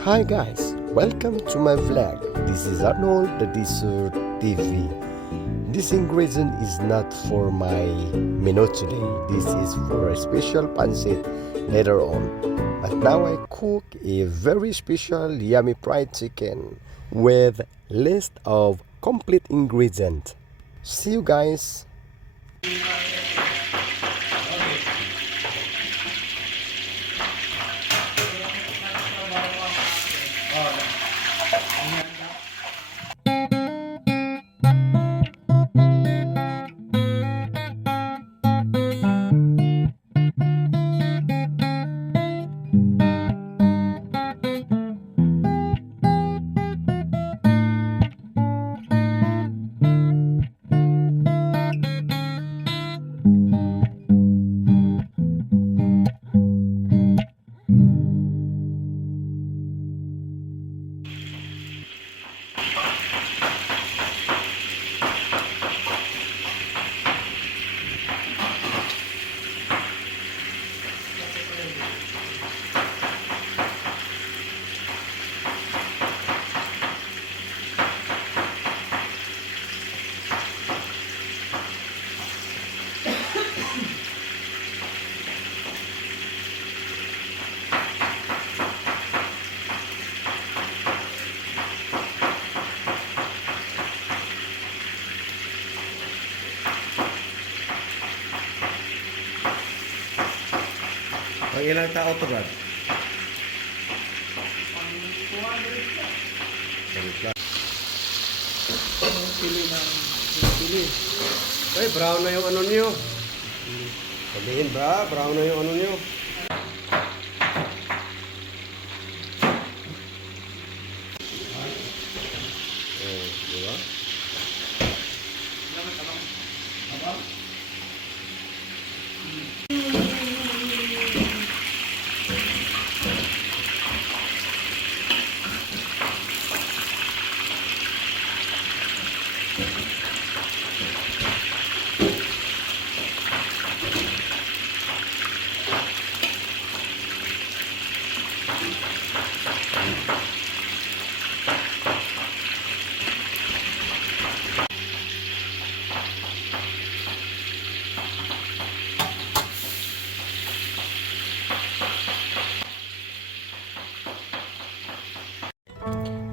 Hi guys, welcome to my vlog. This is Arnold, the Dessert TV. This ingredient is not for my menu today. This is for a special pancit later on. But now I cook a very special yummy fried chicken with list of complete ingredients. See you guys. Pag ilang tao to, Brad? Ay, brown na yung ano nyo. Sabihin ba, brown na yung ano nyo. Oh, di ba?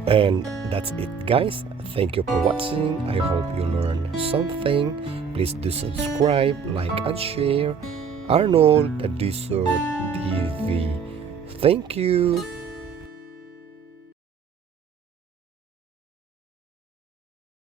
And that's it guys. Thank you for watching. I hope you learned something. Please do subscribe, like and share. Arnold the Dessert TV. Thank you.